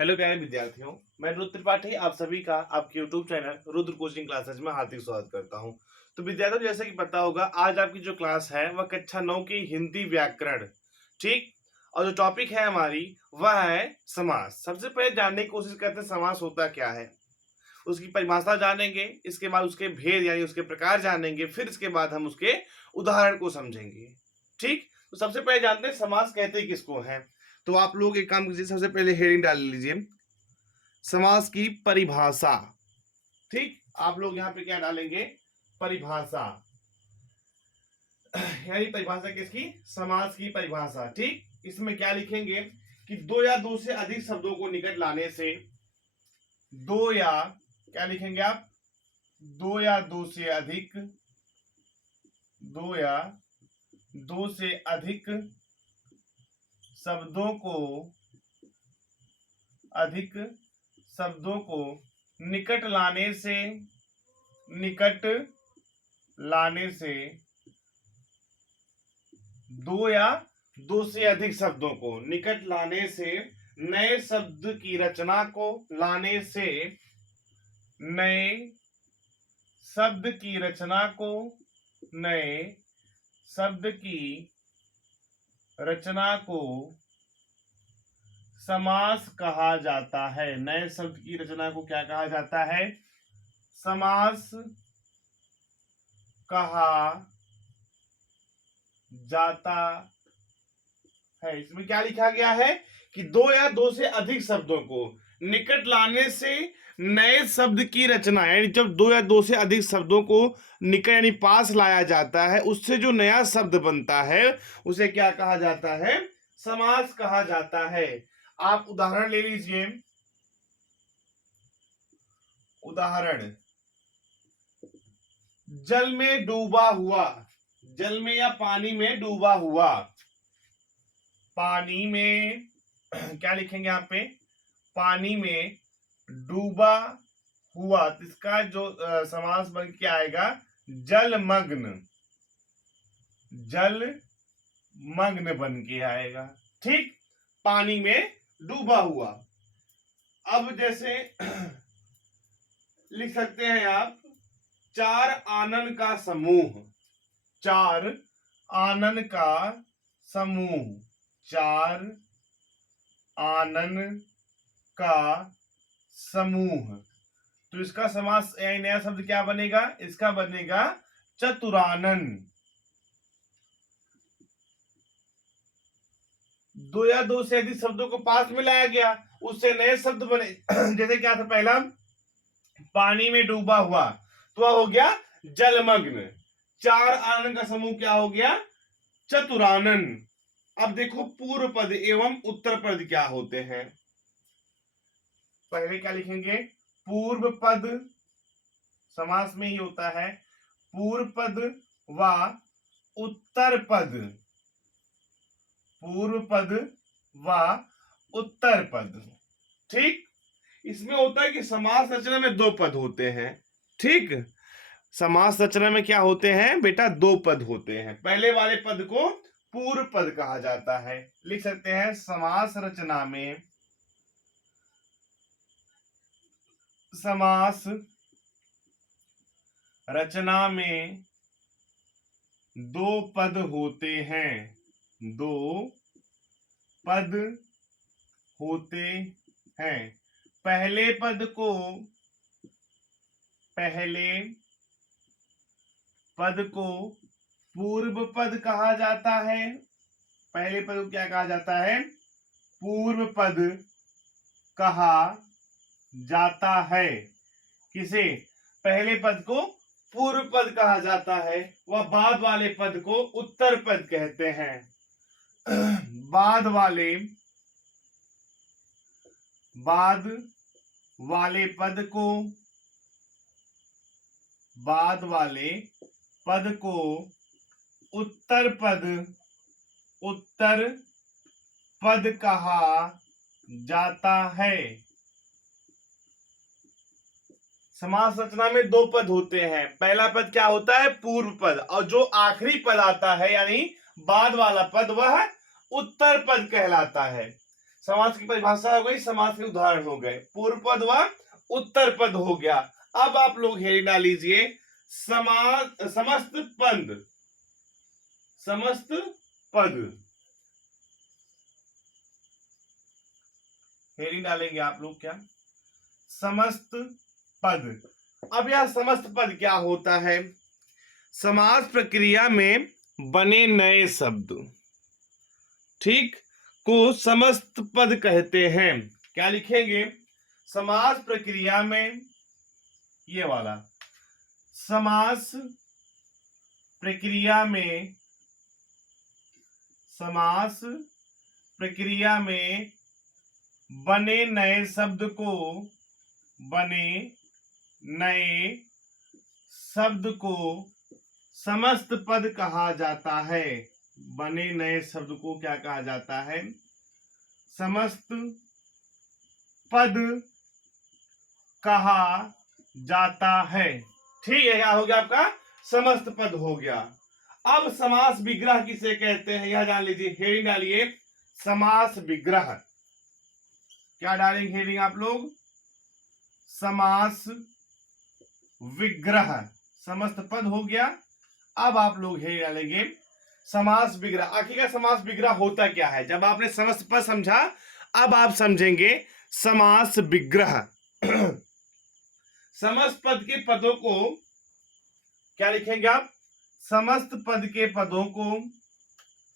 Hello प्यारे विद्यार्थियों, मैं रुद्र त्रिपाठी आप सभी का आपके YouTube channel Rudra coaching classes में हार्दिक स्वागत करता हूं। तो विद्यार्थियों, जैसे कि पता होगा, आज आपकी जो क्लास है वह कक्षा 9 की हिंदी व्याकरण, ठीक। और जो टॉपिक है हमारी वह है समास। सबसे पहले जानने की कोशिश करते हैं समास होता क्या है, उसकी परिभाषा जानेंगे, इसके बाद उसके भेद यानी उसके प्रकार जानेंगे, फिर इसके बाद हम उसके उदाहरण को समझेंगे, ठीक। तो सबसे पहले जानते हैं समास कहते किसको है। तो आप लोग एक काम कीजिए, सबसे पहले हेडिंग डाल लीजिए, समास की परिभाषा, ठीक। आप लोग यहाँ पे क्या डालेंगे, परिभाषा, यानी परिभाषा किसकी, समास की परिभाषा, ठीक। इसमें क्या लिखेंगे कि दो या दो से अधिक शब्दों को निकट लाने से, दो या, क्या लिखेंगे आप, दो या दो से अधिक, दो या दो से अधिक शब्दों को, अधिक शब्दों को निकट लाने से, निकट लाने से, दो या दो से अधिक शब्दों को निकट लाने से, नए शब्द की रचना को, लाने से नए शब्द की रचना को, नए शब्द की रचना को समास कहा जाता है। नए शब्द की रचना को क्या कहा जाता है, समास कहा जाता है। इसमें क्या लिखा गया है कि दो या दो से अधिक शब्दों को निकट लाने से नए शब्द की रचना, यानी जब दो या दो से अधिक शब्दों को निकट यानी पास लाया जाता है, उससे जो नया शब्द बनता है उसे क्या कहा जाता है, समास कहा जाता है। आप उदाहरण ले लीजिए, उदाहरण, जल में डूबा हुआ, जल में या पानी में डूबा हुआ, पानी में क्या लिखेंगे यहाँ पे, पानी में डूबा हुआ, इसका जो समास बन के आएगा जलमग्न, जलमग्न बन के आएगा, ठीक। पानी में डूबा हुआ। अब जैसे लिख सकते हैं आप, चार आनन का समूह, चार आनन का समूह, चार आनन का समूह। तो इसका समास नया शब्द क्या बनेगा, इसका बनेगा चतुरानन। दो या दो से अधिक शब्दों को पास में लाया गया, उससे नए शब्द बने। जैसे क्या था पहला, पानी में डूबा हुआ, तो वह हो गया जलमग्न। चार आनन का समूह क्या हो गया, चतुरानन। अब देखो पूर्व पद एवं उत्तर पद क्या होते हैं। पहले क्या लिखेंगे, पूर्व पद, समास में ही होता है, पूर्व पद व उत्तर पद, पूर्व पद व उत्तर पद, ठीक। इसमें होता है कि समास रचना में दो पद होते हैं, ठीक। समास रचना में क्या होते हैं बेटा, दो पद होते हैं। पहले वाले पद को पूर्व पद कहा जाता है। लिख सकते हैं, समास रचना में, समास रचना में दो पद होते हैं, दो पद होते हैं। पहले पद को, पहले पद को पूर्व पद कहा जाता है। पहले पद को क्या कहा जाता है, पूर्व पद कहा जाता है। किसे, पहले पद को पूर्व पद कहा जाता है, वह बाद वाले पद को उत्तर पद कहते हैं। बाद वाले, बाद वाले पद को, बाद वाले पद को उत्तर पद, उत्तर पद कहा जाता है। समास रचना में दो पद होते हैं। पहला पद क्या होता है, पूर्व पद, और जो आखिरी पद आता है यानी बाद वाला पद वह उत्तर पद कहलाता है। समास की परिभाषा हो गई, समास के उदाहरण हो गए, पूर्व पद व उत्तर पद हो गया। अब आप लोग हेडिंग डाल लीजिए समास, समस्त पद, समस्त पद, हेडिंग डालेंगे आप लोग क्या, समस्त पद। अब यह समस्त पद क्या होता है, समास प्रक्रिया में बने नए शब्द, ठीक, को समस्त पद कहते हैं। क्या लिखेंगे, समास प्रक्रिया में, ये वाला, समास प्रक्रिया में, समास प्रक्रिया में बने नए शब्द को, बने नए शब्द को समस्त पद कहा जाता है। बने नए शब्द को क्या कहा जाता है, समस्त पद कहा जाता है। ठीक है, क्या हो गया आपका, समस्त पद हो गया। अब समास विग्रह किसे कहते हैं, यह जान लीजिए, हेडिंग डालिए समास विग्रह। क्या डालेंगे हेडिंग आप लोग, समास विग्रह, समस्त पद हो गया। अब आप लोग हेडिंग डालेंगे समास विग्रह। आखिर का समास विग्रह होता क्या है, जब आपने समस्त पद समझा, अब आप समझेंगे समास विग्रह। समस्त पद के पदों को क्या लिखेंगे आप, समस्त पद के पदों को,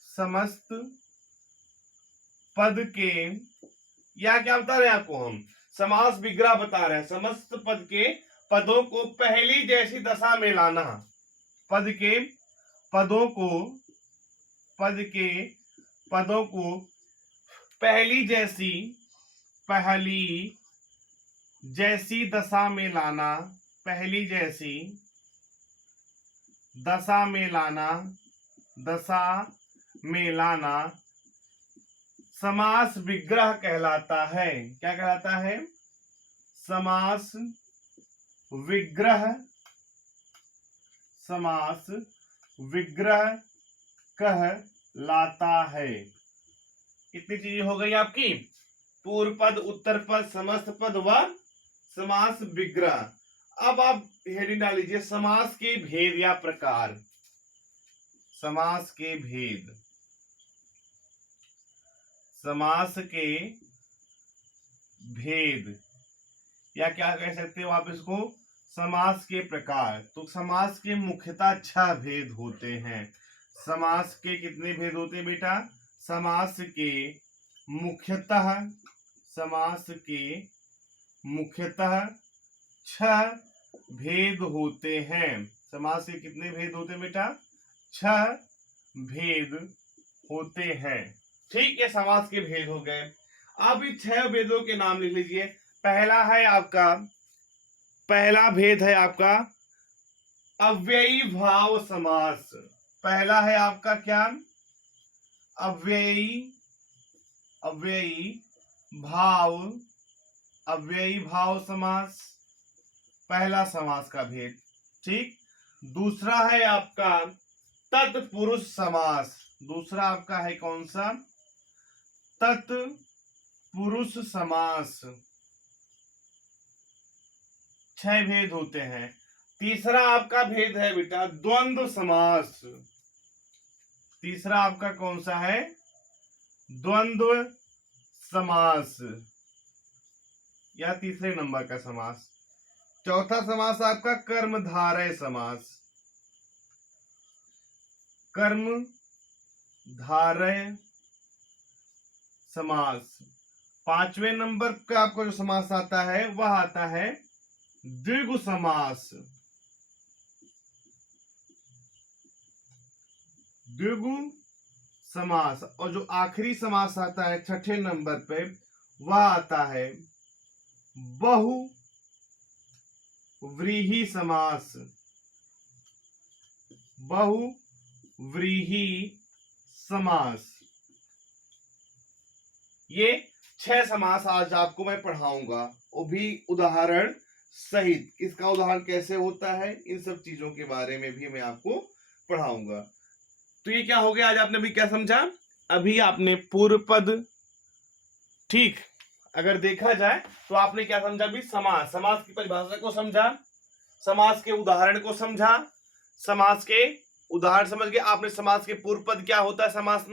समस्त पद के, या क्या बता रहे हैं आपको, हम समास विग्रह बता रहे हैं, समस्त पद के पदों को पहली जैसी दशा में लाना, पद के पदों को, पद के पदों को पहली जैसी, पहली जैसी दशा में लाना, पहली जैसी दशा में लाना, दशा में लाना समास विग्रह कहलाता है। क्या कहलाता है, समास विग्रह, समास विग्रह कहलाता है। कितनी चीजें हो गई आपकी, पूर्व पद, उत्तर पद, समस्त पद व समास विग्रह। अब आप हेडिंग डाल लीजिए समास के भेद या प्रकार, समास के भेद, समास के भेद, या क्या कह सकते हो आप इसको, समास के प्रकार। तो समास के मुख्यतः 6 भेद होते हैं। समास के कितने भेद होते हैं बेटा, समास के मुख्यतः, समास के मुख्यतः 6 भेद होते हैं। समास के कितने भेद होते हैं बेटा, 6 भेद होते हैं। ठीक है, समास के भेद हो गए। अब इन 6 भेदों के नाम लिख लीजिए। पहला है आपका, पहला भेद है आपका अव्ययी भाव समास। पहला है आपका क्या, अव्ययी, अव्ययी भाव, अव्ययी भाव समास, पहला समास का भेद। ठीक, दूसरा है आपका तत्पुरुष समास। दूसरा आपका है कौन सा, तत्पुरुष समास। 6 भेद होते हैं। तीसरा आपका भेद है बेटा द्वंद्व समास। तीसरा आपका कौन सा है, द्वंद्व समास, या तीसरे नंबर का समास। चौथा समास आपका कर्मधारय समास, कर्मधारय समास। 5वें नंबर का आपको जो समास आता है वह आता है द्विगु समास, द्विगु समास। और जो आखिरी समास आता है 6ठे नंबर पे, वह आता है बहुव्रीहि समास, बहुव्रीहि समास। ये 6 समास आज आपको मैं पढ़ाऊंगा, वो भी उदाहरण सहित। इसका उदाहरण कैसे होता है, इन सब चीजों के बारे में भी मैं आपको पढ़ाऊंगा। तो ये क्या हो गया, आज आपने भी क्या समझा, अभी आपने पूर्व पद, ठीक। अगर देखा जाए तो आपने क्या समझा भी, समास, समास की परिभाषा को समझा, समास के उदाहरण को समझा, समास के उदाहरण समझ गए आपने, समास के पूर्व पद क्या होता है समास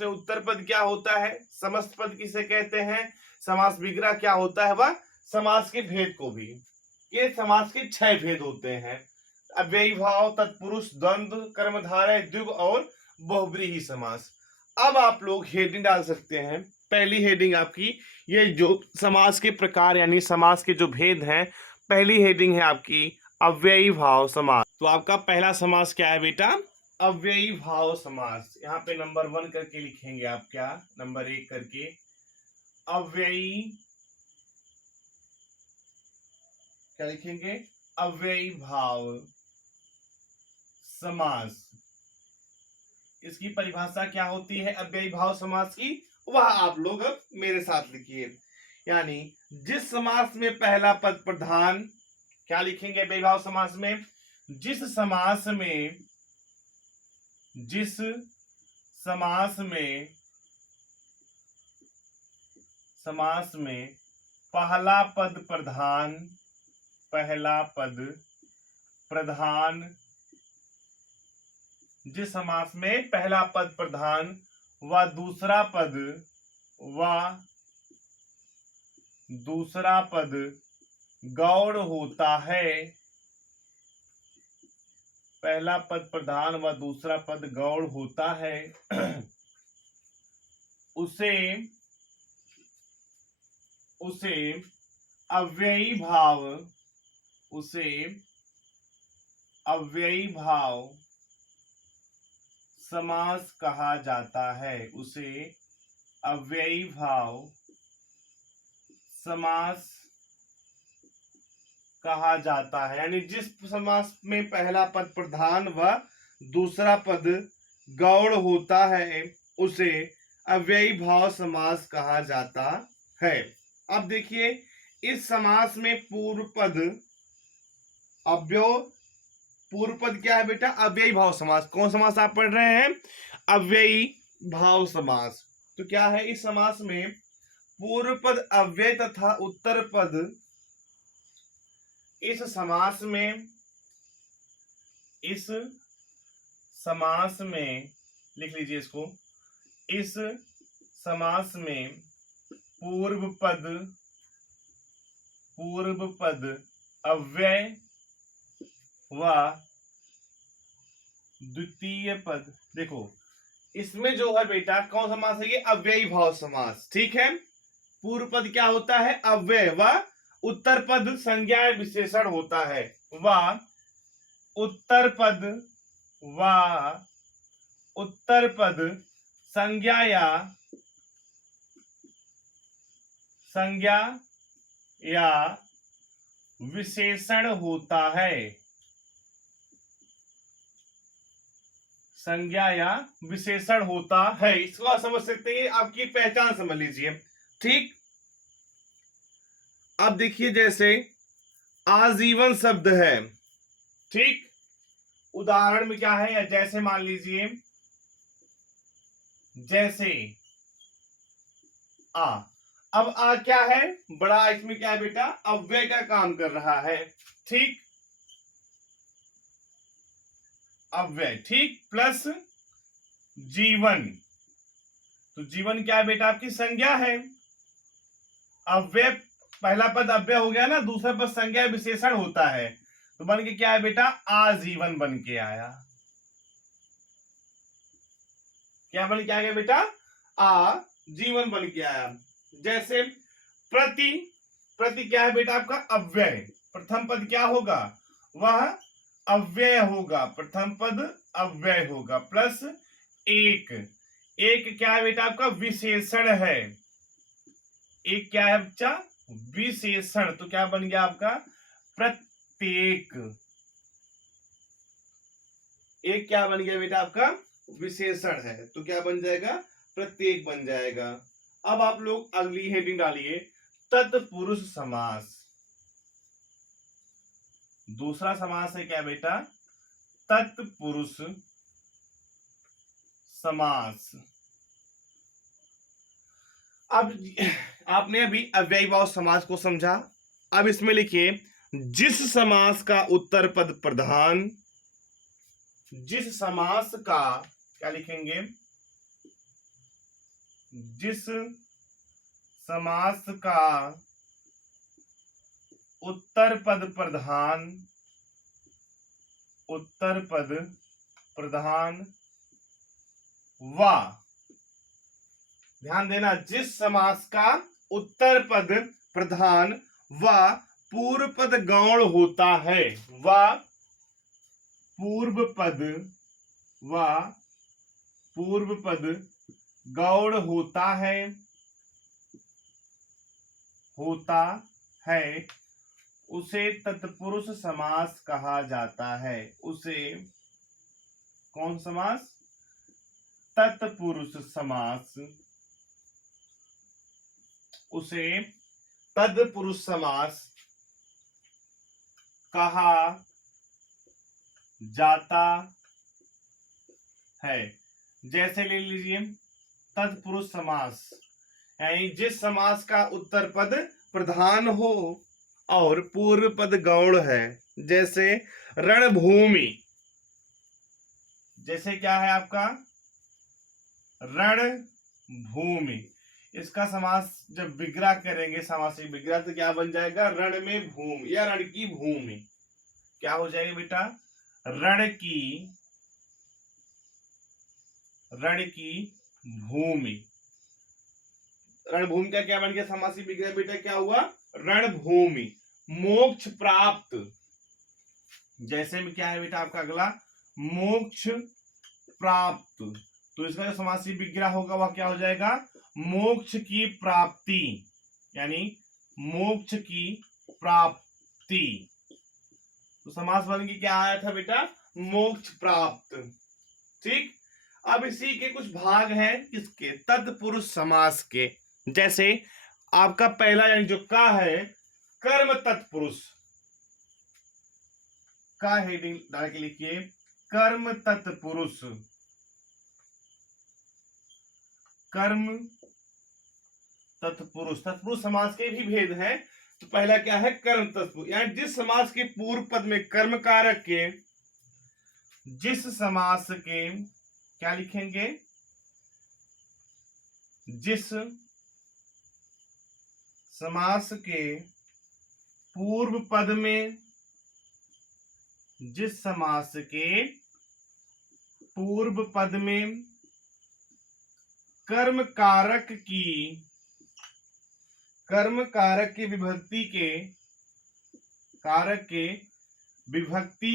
में उत्तर पद क्या होता है, समस्त पद किसे कहते हैं, समास विग्रह क्या होता है, वह समास के भेद को भी, ये समास के 6 भेद होते हैं, अव्ययी भाव, तत्पुरुष, द्वंद्व, कर्मधारय, द्विगु और बहुब्रीहि समास। अब आप लोग हेडिंग डाल सकते हैं। पहली हेडिंग आपकी, ये जो समास के प्रकार यानी समास के जो भेद हैं, पहली हेडिंग है आपकी अव्ययी भाव समास। तो आपका पहला समास क्या है बेटा, अव्ययी भाव समास। यहाँ पे नंबर 1 करके लिखेंगे आप, क्या नंबर 1 करके, अव्ययी, क्या लिखेंगे, अव्ययी भाव समास। इसकी परिभाषा क्या होती है अव्ययी भाव समास की, वह आप लोग अब मेरे साथ लिखिए। यानी जिस समास में पहला पद प्रधान, क्या लिखेंगे अव्ययी भाव समास में, जिस समास में पहला पद प्रधान, जिस समास में पहला पद प्रधान व दूसरा पद गौड़ होता है, पहला पद प्रधान व दूसरा पद गौड़ होता है, उसे अव्ययी भाव समास कहा जाता है, उसे अव्ययी भाव समास कहा जाता है। यानी जिस समास में पहला पद प्रधान व दूसरा पद गौड़ होता है, उसे अव्ययी भाव समास कहा जाता है। अब देखिए इस समास में पूर्व पद क्या है बेटा, अव्ययी भाव समास। कौन समास आप पढ़ रहे हैं, अव्ययी भाव समास। तो क्या है इस समास में पूर्व पद अव्यय तथा उत्तर पद, इस समास में लिख लीजिए इसको, इस समास में पूर्व पद अव्यय व द्वितीय पद, देखो इसमें जो है बेटा कौन समास है, ये अव्ययी भाव समास। ठीक है, पूर्व पद क्या होता है, अव्यय, व उत्तर पद संज्ञा विशेषण होता है, व उत्तर पद संज्ञा या विशेषण होता है, संज्ञा या विशेषण होता है। इसको आप समझ सकते हैं, आपकी पहचान समझ लीजिए। ठीक, अब देखिए जैसे आजीवन शब्द है, ठीक, उदाहरण में क्या है, या जैसे मान लीजिए, जैसे आ, अब आ क्या है, बड़ा, इसमें क्या है बेटा, अव्यय का काम कर रहा है। ठीक, अव्यय, ठीक, प्लस जीवन, तो जीवन क्या है बेटा, आपकी संज्ञा है। अव्यय, पहला पद अव्यय हो गया ना, दूसरा पद संज्ञा विशेषण होता है, तो बन के क्या है बेटा, आजीवन बन के आया। क्या बन के आ गया बेटा, आजीवन बन के आया। जैसे प्रति क्या है बेटा आपका, अव्यय, प्रथम पद क्या होगा, वह अव्यय होगा, प्रथम पद अव्यय होगा, प्लस एक क्या है बेटा आपका, विशेषण है, एक क्या है बच्चा, विशेषण, तो क्या बन गया आपका, प्रत्येक, एक क्या बन गया बेटा आपका, विशेषण है, तो क्या बन जाएगा, प्रत्येक बन जाएगा। अब आप लोग अगली हेडिंग डालिए, तत्पुरुष समास। दूसरा समास है क्या बेटा, तत्पुरुष समास। अब आपने अभी अव्ययी भाव समास को समझा। अब इसमें लिखिए जिस समास का उत्तर पद प्रधान, जिस समास का, क्या लिखेंगे, जिस समास का उत्तर पद प्रधान, उत्तर पद प्रधान व, ध्यान देना, जिस समास का उत्तर पद प्रधान व पूर्व पद गौण होता है, व पूर्व पद, व पूर्व पद गौण होता है, होता है, उसे तत्पुरुष समास कहा जाता है। उसे कौन समास? तत्पुरुष समास। उसे तत्पुरुष समास कहा जाता है। जैसे ले लीजिए तत्पुरुष समास, यानी जिस समास का उत्तर पद प्रधान हो और पूर्व पद गौण है। जैसे रणभूमि, जैसे क्या है आपका रणभूमि, इसका समास जब विग्रह करेंगे, समासिक विग्रह, तो क्या बन जाएगा? रण में भूमि या रण की भूमि। क्या हो जाएगा बेटा? रण की भूमि। रणभूमि का क्या बन गया समासिक विग्रह बेटा? क्या हुआ? रणभूमि। मोक्ष प्राप्त, जैसे में क्या है बेटा आपका अगला? मोक्ष प्राप्त। तो इसका जो समासिक विग्रह होगा वह क्या हो जाएगा? मोक्ष की प्राप्ति, यानी मोक्ष की प्राप्ति। तो समास बन के क्या आया था बेटा? मोक्ष प्राप्त। ठीक। अब इसी के कुछ भाग हैं किसके? तत्पुरुष समास के। जैसे आपका पहला यानी जो का है, कर्म तत्पुरुष का हेडिंग डाल के लिखिए कर्म तत्पुरुष। कर्म तत्पुरुष। तत्पुरुष समास के भी भेद हैं। तो पहला क्या है? कर्म तत्पुरुष, यानी जिस समास के पूर्व पद में कर्म कारक के, जिस समास के, क्या लिखेंगे? जिस समास के पूर्व पद में, जिस समास के पूर्व पद में कर्म कारक की विभक्ति के, कारक के विभक्ति,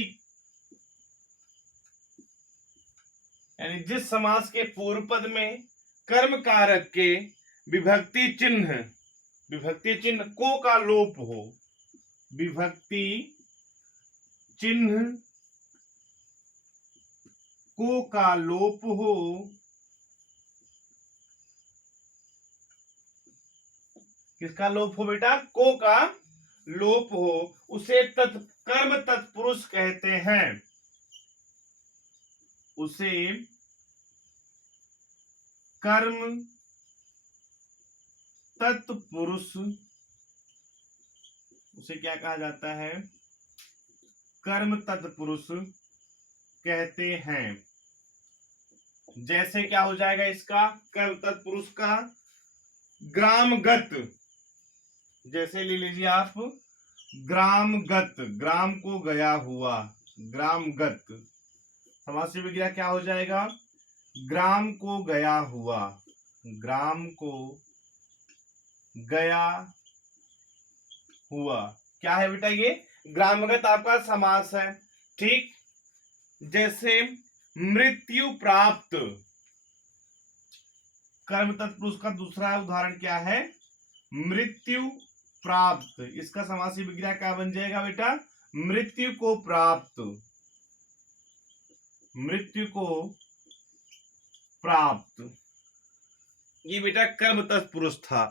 यानी जिस समास के पूर्व पद में कर्म कारक के विभक्ति चिन्ह को का लोप हो, विभक्ति चिन्ह को का लोप हो, किसका लोप हो बेटा? को का लोप हो, उसे कर्म तत्पुरुष कहते हैं। उसे कर्म तत्पुरुष, उसे क्या कहा जाता है? कर्म तत्पुरुष कहते हैं। जैसे क्या हो जाएगा इसका? कर्म तत्पुरुष का ग्रामगत, जैसे ले लीजिए आप ग्रामगत, ग्राम को गया हुआ, ग्रामगत। समासिक विग्रह क्या हो जाएगा? ग्राम को गया हुआ, ग्राम को गया हुआ। क्या है बेटा? ये ग्रामगत आपका समास है। ठीक। जैसे मृत्यु प्राप्त, कर्म तत्पुरुष का दूसरा उदाहरण क्या है? मृत्यु प्राप्त। इसका समासिक विग्रह क्या बन जाएगा बेटा? मृत्यु को प्राप्त, मृत्यु को प्राप्त। ये बेटा कर्म तत्पुरुष था।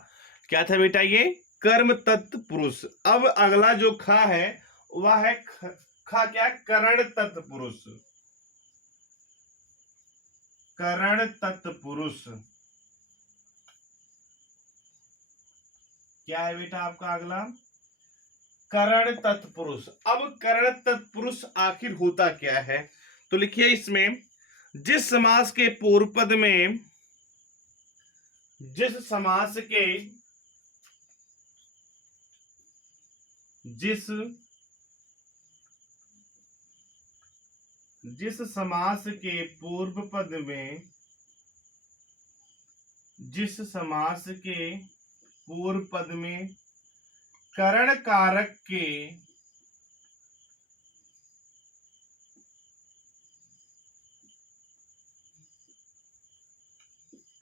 क्या था बेटा? ये कर्म तत्पुरुष। अब अगला जो खा है वह है खा क्या? करण तत्पुरुष। करण तत्पुरुष। क्या है बेटा आपका अगला? करण तत्पुरुष। अब करण तत्पुरुष आखिर होता क्या है? तो लिखिए इसमें, जिस समास के पूर्व पद में, जिस समास के, जिस जिस समास के पूर्व पद में, जिस समास के पूर्व पद में करण कारक के,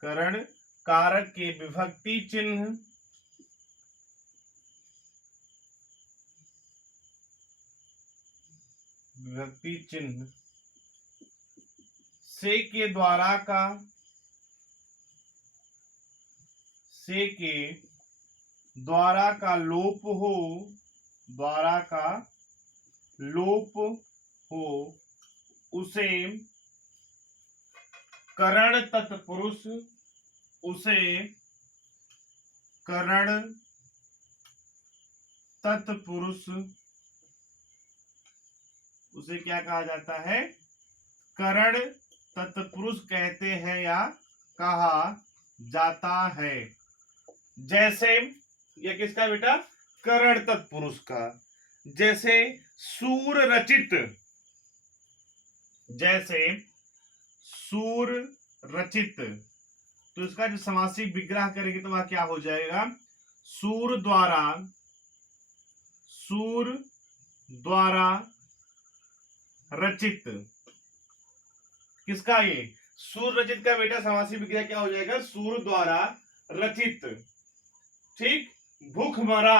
करण कारक के विभक्ति चिन्ह, विभक्ति चिन्ह से के द्वारा का, से के द्वारा का लोप हो, द्वारा का लोप हो, उसे करण तत्पुरुष, उसे करण तत्पुरुष, उसे क्या कहा जाता है? करण तत्पुरुष कहते हैं या कहा जाता है। जैसे यह किसका बेटा? करण तत्पुरुष का। जैसे सूर रचित, जैसे सूर रचित, तो इसका जो समासिक विग्रह करेंगे तो वह क्या हो जाएगा? सूर द्वारा, सूर द्वारा रचित। किसका? ये सूर रचित का बेटा समासिक विग्रह क्या हो जाएगा? सूर द्वारा रचित। ठीक। भूखमरा,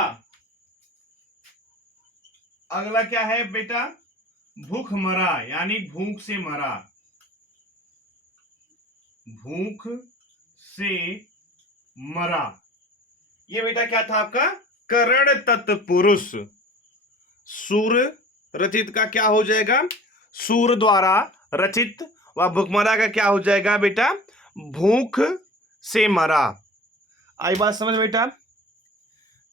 अगला क्या है बेटा? भूखमरा, यानी भूख से मरा, भूख से मरा। ये बेटा क्या था आपका? करण तत्पुरुष। सूर रचित का क्या हो जाएगा? सूर द्वारा रचित। व भूखमरा का क्या हो जाएगा बेटा? भूख से मरा। आई बात समझ बेटा?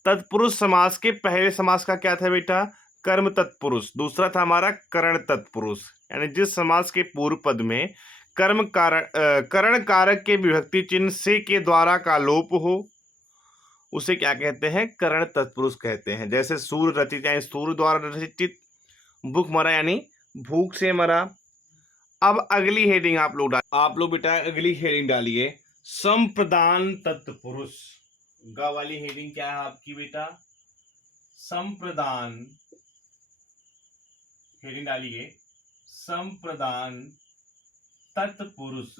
तत्पुरुष समास के पहले समास का क्या था बेटा? कर्म तत्पुरुष। दूसरा था हमारा करण तत्पुरुष, यानी जिस समास के पूर्व पद में कर्म कारण करण कारक के विभक्ति चिन्ह से के द्वारा का लोप हो, उसे क्या कहते हैं? करण तत्पुरुष कहते हैं। जैसे सूर रचित यानी सूर द्वारा रचित, भूख मरा यानी भूख से मरा। अब अगली हेडिंग आप लोग बेटा अगली हेडिंग डालिए, संप्रदान तत्पुरुष। ग वाली हेडिंग क्या है आपकी बेटा? संप्रदान। हेडिंग डालिए, संप्रदान तत्पुरुष।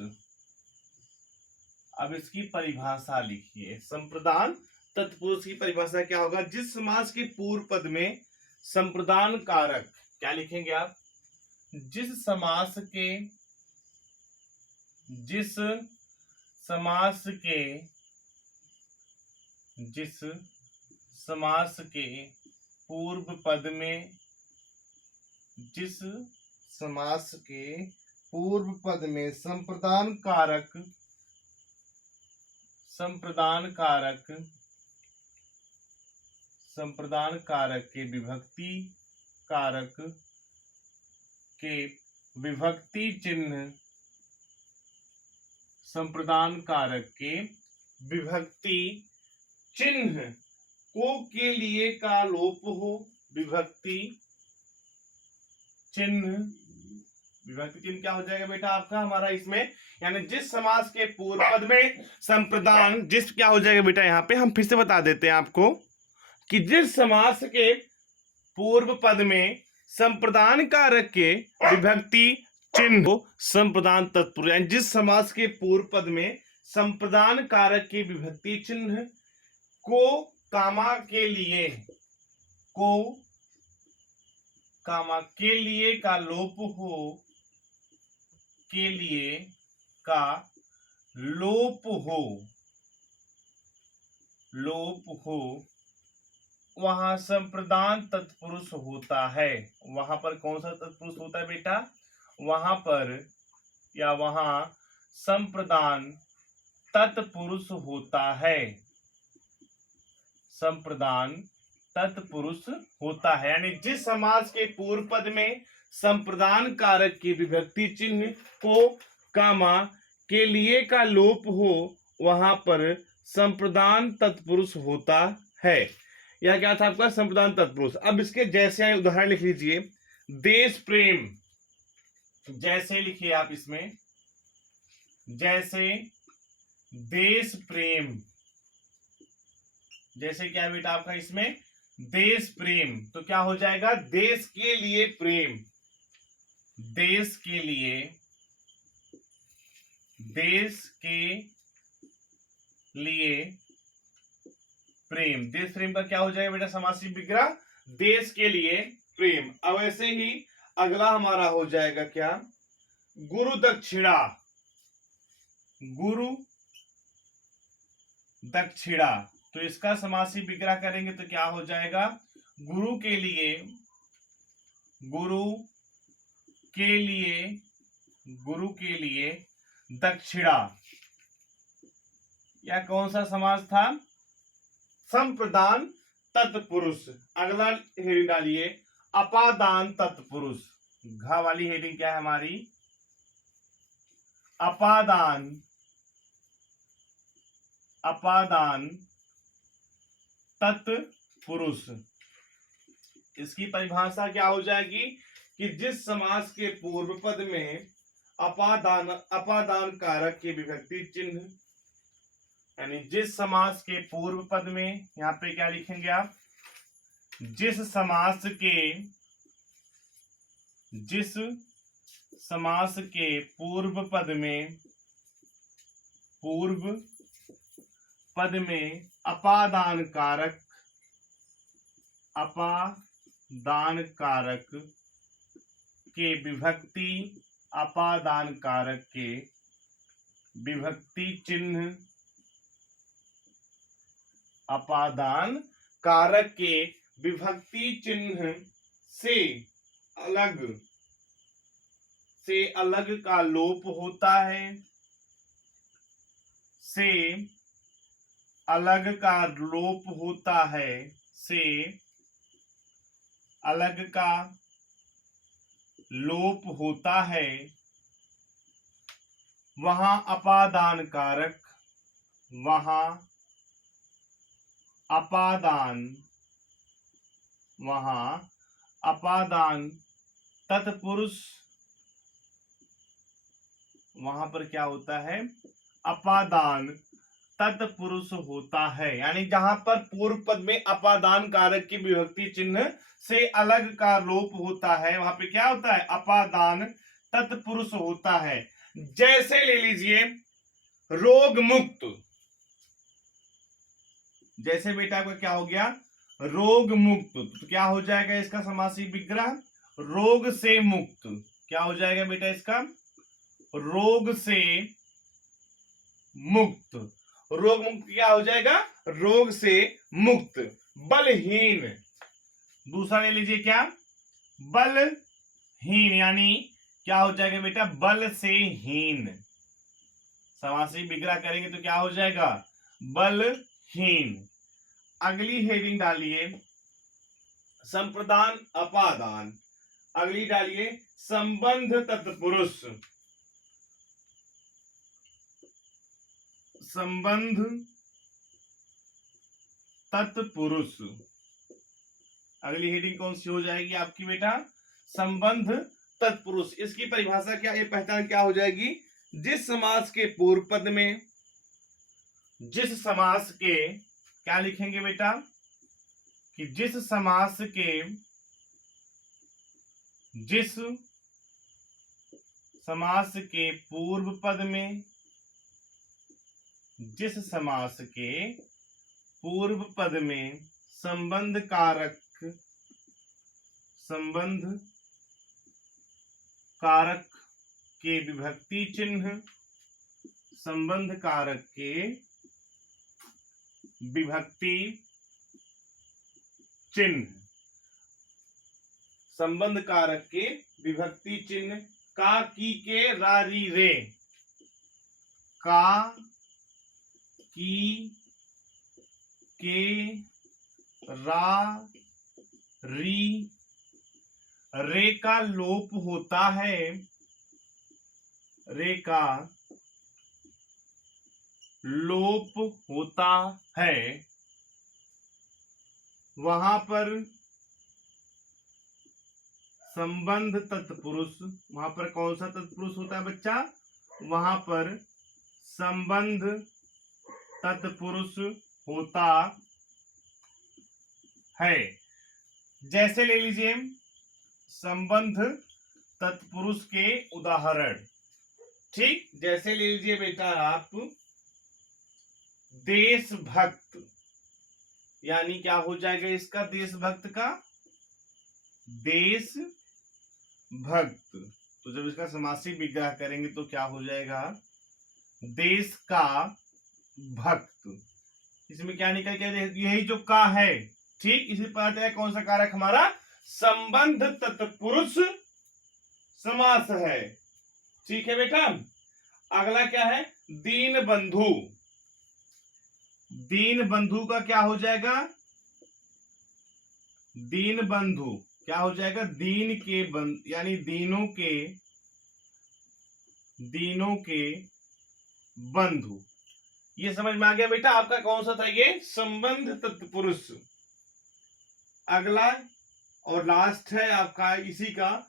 अब इसकी परिभाषा लिखिए। संप्रदान तत्पुरुष की परिभाषा क्या होगा? जिस समास के पूर्व पद में संप्रदान कारक, क्या लिखेंगे आप? जिस समास के, जिस समास के, जिस समास के पूर्व पद में, जिस समास के पूर्व पद में संप्रदान कारक, संप्रदान कारक, संप्रदान कारक के विभक्ति कारक के विभक्ति चिन्ह, संप्रदान कारक के विभक्ति चिन्ह को के लिए का लोप हो, विभक्ति चिन्ह, विभक्ति चिन्ह क्या हो जाएगा बेटा आपका हमारा इसमें? यानी जिस समास के पूर्व पद में संप्रदान, जिस क्या हो जाएगा बेटा? यहाँ पे हम फिर से बता देते हैं आपको कि जिस समास के पूर्व पद में संप्रदान कारक के विभक्ति चिन्ह हो, संप्रदान तत्पुरुष। यानी जिस समास के पूर्व पद में संप्रदान कारक के विभक्ति चिन्ह को कामा के लिए, को कामा के लिए का लोप हो, के लिए का लोप हो, लोप हो, वहां संप्रदान तत्पुरुष होता है। वहां पर कौन सा तत्पुरुष होता है बेटा? वहां पर या वहां संप्रदान तत्पुरुष होता है। संप्रदान तत्पुरुष होता है। यानी जिस समास के पूर्व पद में संप्रदान कारक की विभक्ति चिन्ह को कामा के लिए का लोप हो वहां पर संप्रदान तत्पुरुष होता है। यह क्या था आपका संप्रदान तत्पुरुष। अब इसके जैसे आए उदाहरण लिख लीजिए। देश प्रेम, जैसे लिखिए आप इसमें, जैसे देश प्रेम, जैसे क्या बेटा आपका इसमें देश प्रेम, तो क्या हो जाएगा देश के लिए प्रेम, देश के लिए, देश के लिए प्रेम, देश प्रेम का क्या हो जाएगा बेटा समासिक विग्रह देश के लिए प्रेम। अब ऐसे ही अगला हमारा हो जाएगा क्या गुरु दक्षिणा, गुरु दक्षिणा, तो इसका समासिक विग्रह करेंगे तो क्या हो जाएगा गुरु के लिए, गुरु के लिए, गुरु के लिए दक्षिणा। यह कौन सा समास था संप्रदान तत्पुरुष। अगला हेडिंग डालिए अपादान तत्पुरुष। घ वाली हेडिंग क्या है हमारी अपादान, अपादान तत्पुरुष। इसकी परिभाषा क्या हो जाएगी कि जिस समास के पूर्व पद में अपादान, अपादान कारक की विभक्ति चिन्ह, यानी जिस समास के पूर्व पद में, यहां पे क्या लिखेंगे आप, जिस समास के, जिस समास के पूर्व पद में, पूर्व पद में अपादान कारक, अपादान कारक के विभक्ति, अपादान कारक के विभक्ति चिन्ह, अपादान कारक के विभक्ति चिन्ह से अलग का लोप होता है, से अलग का लोप होता है, से अलग का लोप होता है, वहां अपादान कारक, वहां अपादान, वहां अपादान तत्पुरुष, वहां पर क्या होता है अपादान तत्पुरुष होता है। यानी जहां पर पूर्व पद में अपादान कारक की विभक्ति चिन्ह से अलग का लोप होता है वहां पे क्या होता है अपादान तत्पुरुष होता है। जैसे ले लीजिए रोग मुक्त, जैसे बेटा आपका क्या हो गया रोग मुक्त, तो क्या हो जाएगा इसका समासिक विग्रह रोग से मुक्त। क्या हो जाएगा बेटा इसका रोग से मुक्त, रोग मुक्त क्या हो जाएगा रोग से मुक्त। बलहीन, दूसरा ले लीजिए क्या बलहीन, यानी क्या हो जाएगा बेटा बल से हीन। समासिक विग्रह करेंगे तो क्या हो जाएगा बलहीन। अगली हेडिंग डालिए संप्रदान अपादान, अगली डालिए संबंध तत्पुरुष, संबंध तत्पुरुष। अगली हेडिंग कौन सी हो जाएगी आपकी बेटा संबंध तत्पुरुष। इसकी परिभाषा क्या, ये पहचान क्या हो जाएगी जिस समास के पूर्व पद में, जिस समास के क्या लिखेंगे बेटा कि जिस समास के, जिस समास के पूर्व पद में, जिस समास के पूर्व पद में संबंध कारक, संबंध कारक के विभक्ति चिन्ह, संबंध कारक के विभक्ति चिन्ह, संबंध कारक के विभक्ति चिन्ह का की के रारी रे, का की के रा, री, रे का लोप होता है, रे का लोप होता है, वहां पर संबंध तत्पुरुष, वहां पर कौन सा तत्पुरुष होता है बच्चा? वहां पर संबंध तत्पुरुष होता है। जैसे ले लीजिए संबंध तत्पुरुष के उदाहरण, ठीक, जैसे ले लीजिए बेटा आप देशभक्त, यानी क्या हो जाएगा इसका? देशभक्त का देश भक्त। तो जब इसका समासिक विग्रह करेंगे तो क्या हो जाएगा? देश का भक्त। इसमें क्या निकल के यही जो का है, ठीक, इसी पता चला कौन सा कारक हमारा? संबंध तत्पुरुष समास है। ठीक है बेटा। अगला क्या है? दीन बंधु। दीन बंधु का क्या हो जाएगा? दीन बंधु क्या हो जाएगा? दीन के यानी दीनों के बंधु। ये समझ में आ गया बेटा? आपका कौन सा था ये? संबंध तत्पुरुष। अगला और लास्ट है आपका, इसी का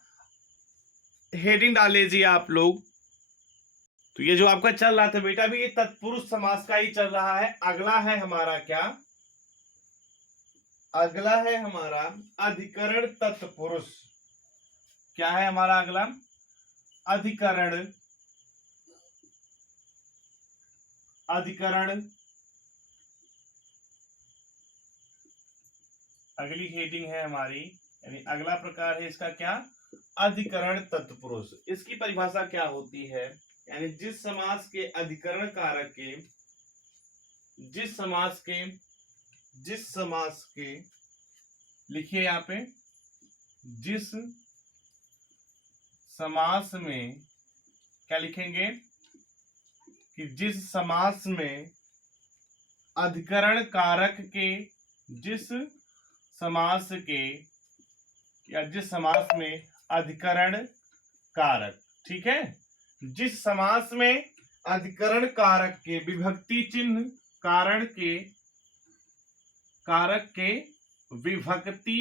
हेडिंग डाल लीजिए आप लोग। तो ये जो आपका चल रहा था बेटा, अभी ये तत्पुरुष समास का ही चल रहा है। अगला है हमारा क्या? अगला है हमारा अधिकरण तत्पुरुष। क्या है हमारा अगला? अधिकरण। अगली हेडिंग है हमारी, यानी अगला प्रकार है इसका क्या? अधिकरण तत्पुरुष। इसकी परिभाषा क्या होती है? यानी जिस समास के अधिकरण कारक के, जिस समास के लिखिए यहाँ पे, जिस समास में क्या लिखेंगे कि जिस समास में अधिकरण कारक के, जिस समास के या जिस समास में अधिकरण कारक, ठीक है, जिस समास में अधिकरण कारक के विभक्ति चिन्ह कारक के विभक्ति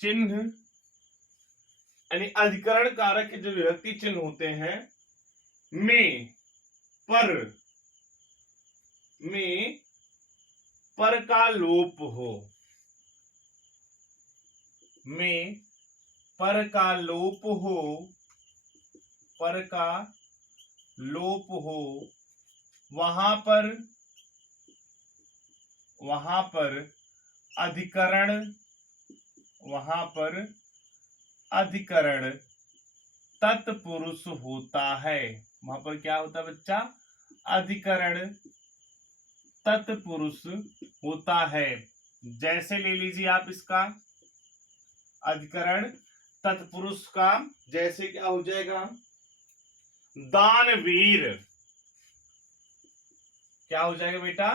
चिन्ह यानी अधिकरण कारक के जो विभक्ति चिन्ह होते हैं में पर का लोप हो, में पर का लोप हो, वहां पर अधिकरण तत्पुरुष होता है। वहां पर क्या होता है बच्चा? अधिकरण तत्पुरुष होता है। जैसे ले लीजिए आप इसका अधिकरण तत्पुरुष का, जैसे क्या हो जाएगा? दानवीर। क्या हो जाएगा बेटा?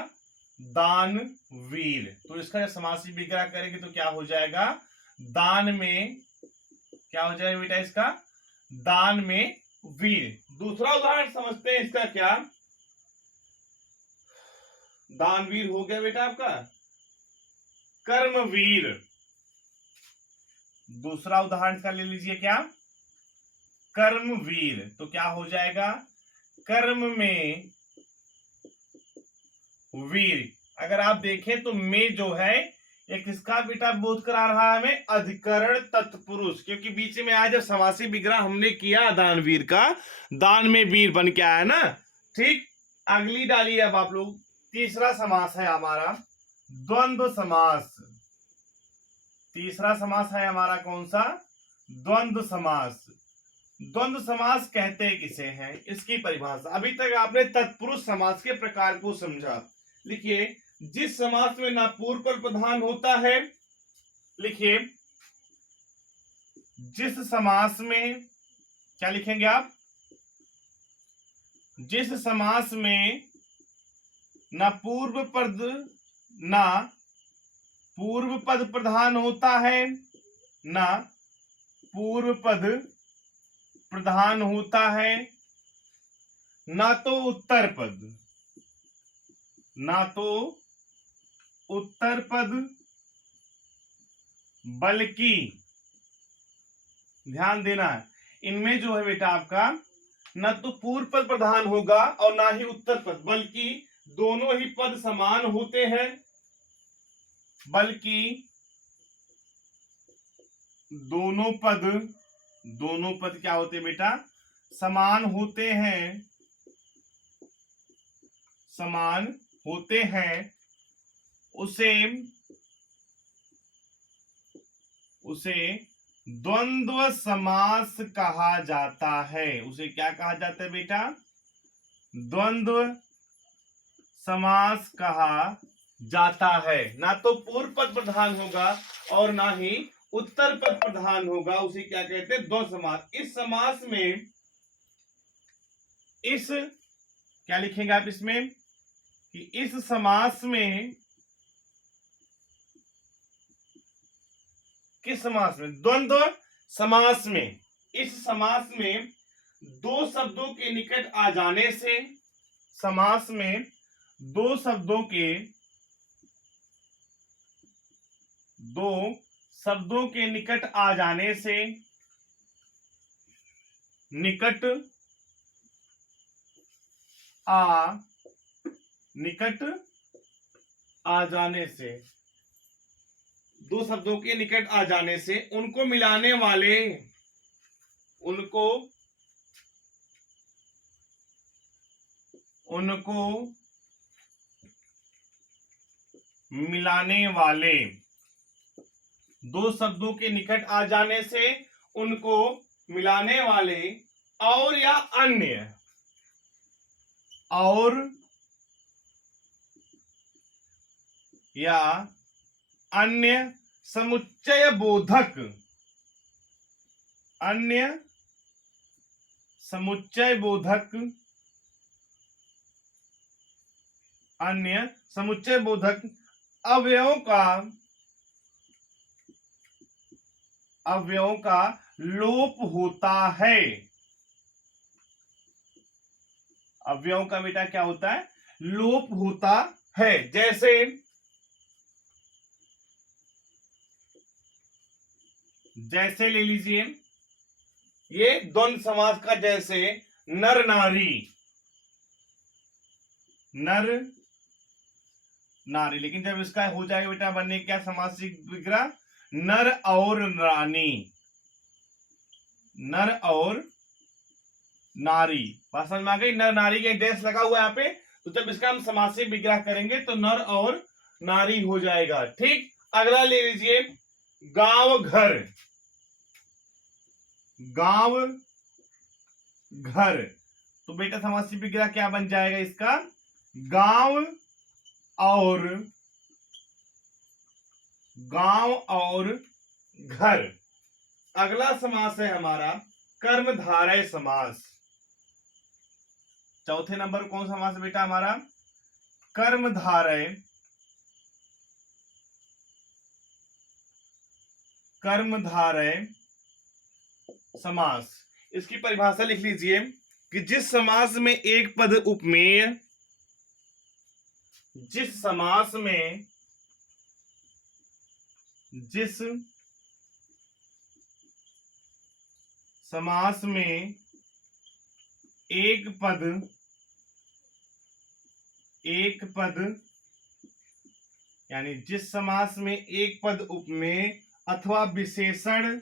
दानवीर। तो इसका जब समासिक विग्रह करेंगे तो क्या हो जाएगा? दान में क्या हो जाएगा बेटा? इसका दान में वीर। दूसरा उदाहरण समझते हैं इसका। क्या दानवीर हो गया बेटा आपका? कर्मवीर। दूसरा उदाहरण इसका ले लीजिए, क्या? कर्मवीर। तो क्या हो जाएगा? कर्म में वीर। अगर आप देखें तो में जो है ये किसका बेटा बोध करा रहा है हमें? अधिकरण तत्पुरुष। क्योंकि बीच में आज जब समासिक विग्रह हमने किया दानवीर का, दान में वीर बन के आया ना, ठीक। अगली डालिए अब आप लोग। तीसरा समास है हमारा द्वंद्व समास। तीसरा समास है हमारा कौन सा? द्वंद्व समास। द्वंद्व समास कहते किसे हैं? इसकी परिभाषा। अभी तक आपने तत्पुरुष समास के प्रकार को समझा। लिखिए, जिस समास में ना पूर्व पर प्रधान होता है, लिखिए जिस समास में क्या लिखेंगे आप? जिस समास में ना पूर्व पद ना पूर्व पद प्रधान होता है, ना पूर्व पद प्रधान होता है, ना तो उत्तर पद, ना तो उत्तर पद, बल्कि ध्यान देना है इनमें जो है बेटा आपका ना तो पूर्व पद प्रधान होगा और ना ही उत्तर पद, बल्कि दोनों ही पद समान होते हैं, बल्कि दोनों पद क्या होते हैं बेटा, समान होते हैं, समान होते हैं। उसे द्वंद्व समास कहा जाता है। उसे क्या कहा जाता है बेटा, द्वंद्व समास कहा जाता है। ना तो पूर्व पद प्रधान होगा और ना ही उत्तर पद प्रधान होगा, उसे क्या कहते हैं, द्वंद्व समास। इस समास में इस क्या लिखेंगे आप इसमें कि इस समास में, किस समास में, द्वंद्व समास में, इस समास में दो शब्दों के निकट आ जाने से, समास में दो शब्दों के निकट आ जाने से, निकट आ जाने से, दो शब्दों के निकट आ जाने से उनको मिलाने वाले, उनको मिलाने वाले, दो शब्दों के निकट आ जाने से उनको मिलाने वाले और या अन्य समुच्चय बोधक, अन्य समुच्चय बोधक अवयवों का लोप होता है। अवयवों का बेटा क्या होता है, लोप होता है। जैसे ले लीजिए ये द्वंद्व समास का, जैसे नर नारी, लेकिन जब इसका हो जाएगा बेटा बनने क्या समासिक विग्रह, नर और रानी, नर और नारी। बात समझ में आ गई, नर नारी के डेस लगा हुआ है यहाँ पे, तो जब इसका हम समासिक विग्रह करेंगे तो नर और नारी हो जाएगा। ठीक, अगला ले लीजिए गांव घर, तो बेटा समासिक विग्रह क्या बन जाएगा इसका, गांव और घर। अगला समास है हमारा कर्मधारय समास। चौथे नंबर कौन सा समास बेटा हमारा, कर्मधारय समास। इसकी परिभाषा लिख लीजिए कि जिस समास में एक पद उपमेय, जिस समास में एक पद यानी जिस समास में एक पद उपमेय अथवा विशेषण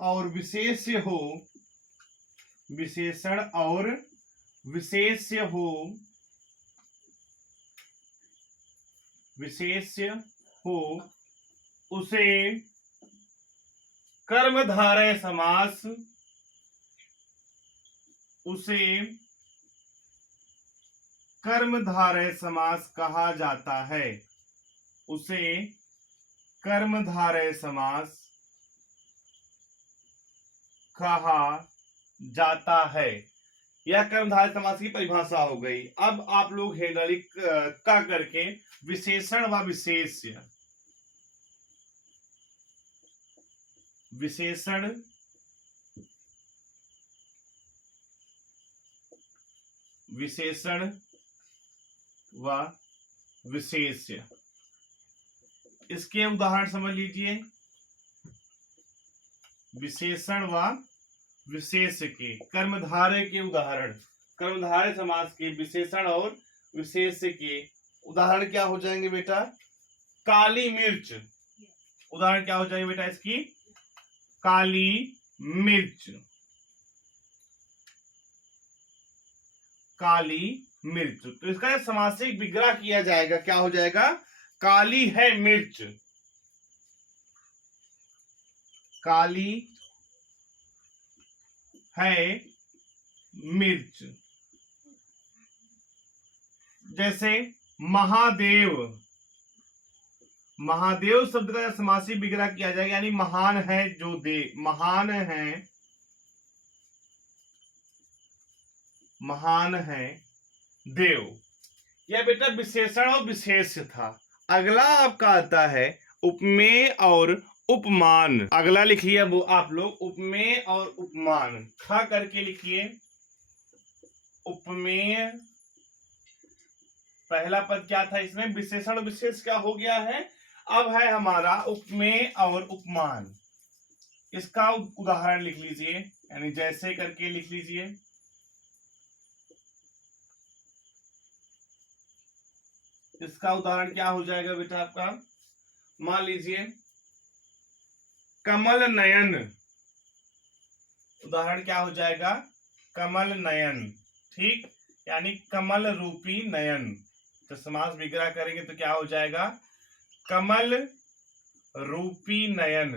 और विशेष्य हो उसे कर्मधारय समास कहा जाता है। उसे कर्मधारय समास कहा जाता है। यह कर्मधारय समास की परिभाषा हो गई। अब आप लोग हेडलिक का करके विशेषण व विशेष्य, विशेषण विशेषण व विशेष्य, इसके उदाहरण समझ लीजिए। विशेषण व विशेष्य के कर्मधारय के उदाहरण, कर्मधारय समास के विशेषण और विशेष्य के उदाहरण क्या हो जाएंगे बेटा? काली मिर्च। उदाहरण क्या हो जाएंगे बेटा इसकी? काली मिर्च, काली मिर्च। तो इसका समासिक विग्रह किया जाएगा, क्या हो जाएगा? काली है मिर्च, काली है मिर्च। जैसे महादेव, महादेव शब्द का समासिक विग्रह किया जाएगा, यानी महान है जो देव, महान है, महान है देव। यह बेटा विशेषण और विशेष्य था। अगला आपका आता है उपमेय और उपमान। अगला लिखिए वो आप लोग उपमेय और उपमान, खा करके लिखिए। उपमेय, पहला पद क्या था इसमें? विशेषण विशेष क्या हो गया है? अब है हमारा उपमेय और उपमान। इसका उदाहरण लिख लीजिए, यानी जैसे करके लिख लीजिए। इसका उदाहरण क्या हो जाएगा बेटा आपका? मान लीजिए कमल नयन, उदाहरण क्या हो जाएगा? कमल नयन, ठीक, यानी कमल रूपी नयन। तो समास विग्रह करेंगे तो क्या हो जाएगा? कमल रूपी नयन।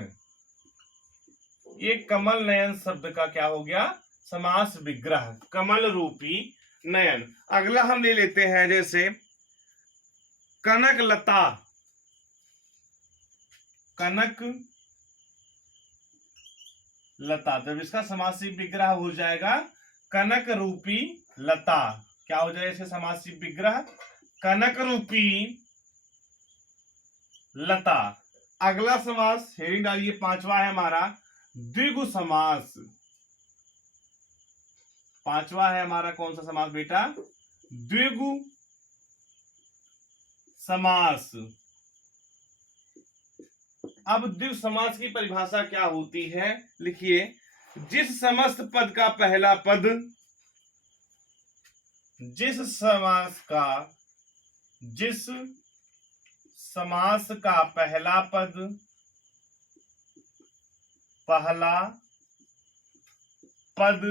ये कमल नयन शब्द का क्या हो गया? समास विग्रह, कमल रूपी नयन। अगला हम ले लेते हैं जैसे कनक लता, कनक लता। जब इसका समासिक विग्रह हो जाएगा कनक रूपी लता, क्या हो जाएगा इसका समासिक विग्रह? कनक रूपी लता। अगला समास हेडिंग डालिए, पांचवा है हमारा द्विगु समास। पांचवा है हमारा कौन सा समास बेटा? द्विगु समास। अब द्विगु समास की परिभाषा क्या होती है? लिखिए, जिस समस्त पद का पहला पद, जिस समास का पहला पद, पहला पद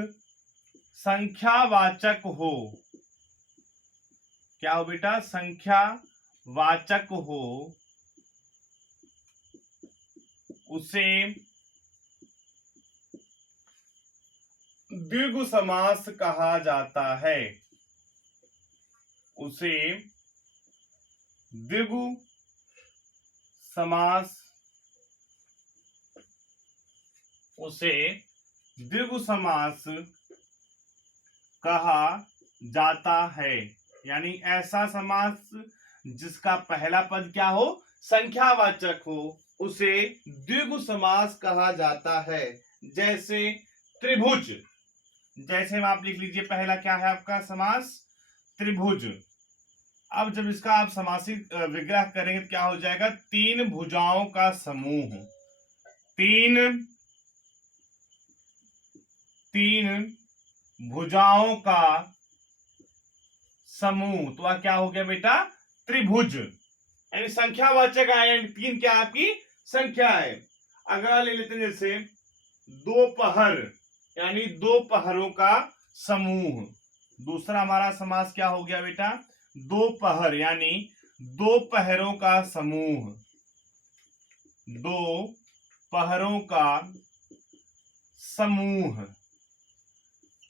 संख्यावाचक हो। क्या हो बेटा? संख्यावाचक हो, उसे द्विगु समास कहा जाता है। उसे द्विगु समास, उसे द्विगु समास कहा जाता है। यानी ऐसा समास जिसका पहला पद क्या हो? संख्यावाचक हो, उसे द्विगु समास कहा जाता है। जैसे त्रिभुज, जैसे आप लिख लीजिए, पहला क्या है आपका समास? त्रिभुज। अब जब इसका आप समासिक विग्रह करेंगे तो क्या हो जाएगा? तीन भुजाओं का समूह, तीन भुजाओं का समूह। तो क्या हो गया बेटा? त्रिभुज। यानी संख्यावाचक आया, तीन क्या आपकी संख्या है। अगला ले लेते हैं जैसे दोपहर, यानी दो पहरों का समूह। दूसरा हमारा समास क्या हो गया बेटा? दोपहर, यानी दो पहरों का समूह, दो पहरों का समूह।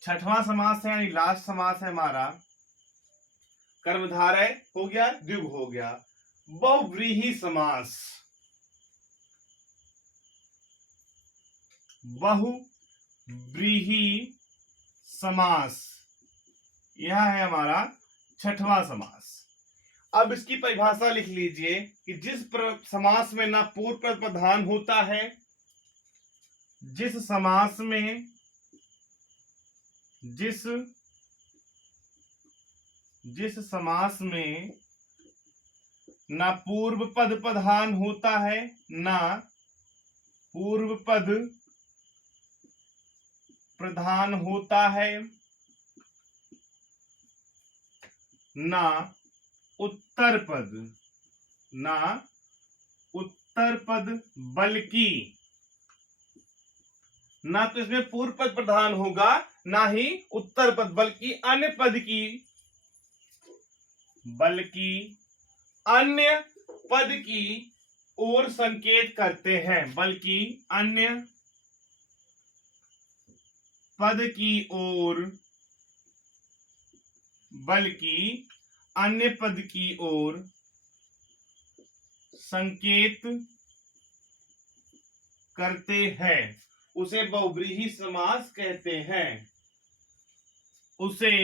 छठवां समास है, यानी लास्ट समास है हमारा, कर्मधारय हो गया, द्विगु हो गया, बहुव्रीहि समास। बहुव्रीहि व्रीहि समास, यह है हमारा छठवां समास। अब इसकी परिभाषा लिख लीजिए कि जिस समास में ना पूर्व पद प्रधान होता है, जिस समास में ना पूर्व पद प्रधान होता है, ना पूर्व पद प्रधान होता है, ना उत्तर पद, बल्कि ना तो इसमें पूर्व पद प्रधान होगा, ना ही उत्तर पद, बल्कि अन्य पद की ओर संकेत करते हैं, बल्कि अन्य पद की ओर संकेत करते हैं, उसे बहुव्रीहि समास कहते हैं। उसे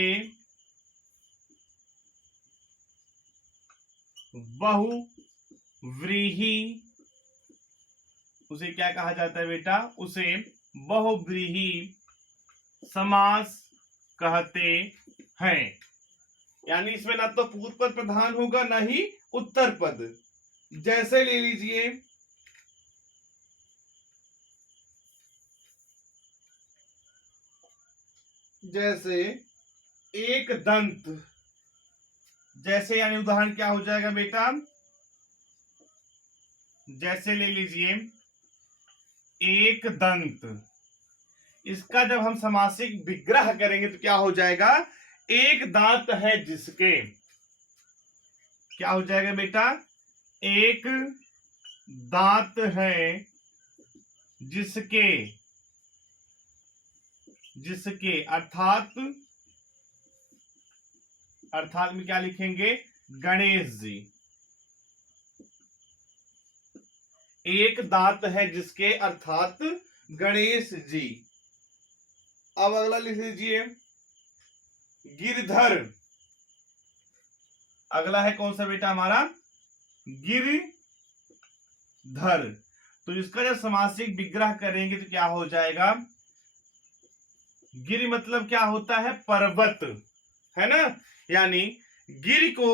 क्या कहा जाता है बेटा? उसे बहुव्रीहि समास कहते हैं। यानी इसमें ना तो पूर्व पद प्रधान होगा, ना ही उत्तर पद। जैसे ले लीजिए, जैसे एक दंत, जैसे यानी उदाहरण क्या हो जाएगा बेटा? जैसे ले लीजिए एक दंत, इसका जब हम समासिक विग्रह करेंगे तो क्या हो जाएगा? एक दांत है जिसके, क्या हो जाएगा बेटा? एक दांत है जिसके अर्थात में क्या लिखेंगे? गणेश जी। एक दांत है जिसके, अर्थात गणेश जी। अब अगला लिख लीजिए गिरधर। अगला है कौन सा बेटा हमारा? गिरधर। तो इसका जब समासिक विग्रह करेंगे तो क्या हो जाएगा? गिरि मतलब क्या होता है? पर्वत, है ना? यानी गिरि को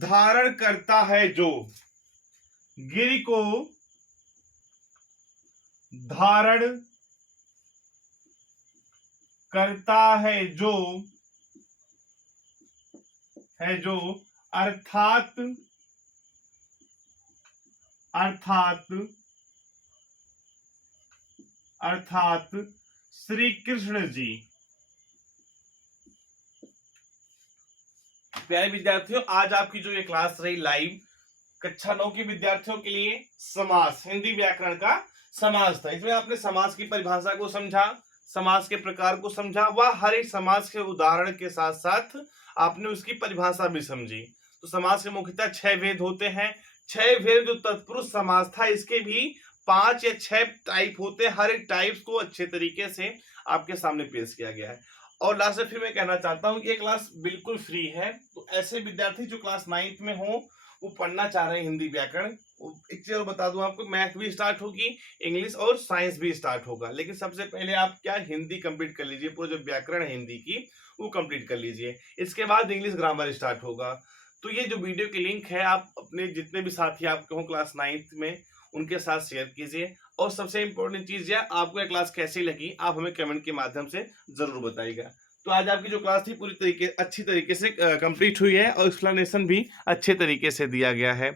धारण करता है जो, गिरि को धारण करता है जो अर्थात श्री कृष्ण जी। प्यारे विद्यार्थियों, आज आपकी जो ये क्लास रही लाइव कक्षा 9 के विद्यार्थियों के लिए समास, हिंदी व्याकरण का समास था। इसमें आपने समास की परिभाषा को समझा, समास के प्रकार को समझा, व हर एक समास के उदाहरण के साथ साथ आपने उसकी परिभाषा भी समझी। तो समास के मुख्यतः 6 भेद होते हैं। 6 भेद जो तत्पुरुष समास था, इसके भी 5 या 6 टाइप होते हैं। हर एक टाइप को अच्छे तरीके से आपके सामने पेश किया गया है। और लास्ट में फिर मैं कहना चाहता हूँ कि ये क्लास बिल्कुल फ्री है। तो ऐसे विद्यार्थी जो क्लास 9th में हो, वो पढ़ना चाह रहे हैं हिंदी व्याकरण, एक चीज और बता दूं आपको, मैथ भी स्टार्ट होगी, इंग्लिश और साइंस भी स्टार्ट होगा। लेकिन सबसे पहले आप क्या हिंदी कंप्लीट कर लीजिए, पूरा जो व्याकरण है हिंदी की वो कंप्लीट कर लीजिए। इसके बाद इंग्लिश ग्रामर स्टार्ट होगा। तो ये जो वीडियो की लिंक है, आप अपने जितने भी साथी आपके हों क्लास 9th में, उनके साथ शेयर कीजिए। और सबसे इंपॉर्टेंट चीज है, आपको ये क्लास कैसी लगी आप हमें कमेंट के माध्यम से जरूर बताइएगा। तो आज आपकी जो क्लास थी पूरी अच्छी तरीके से कंप्लीट हुई है और एक्सप्लेनेशन भी अच्छे तरीके से दिया गया है।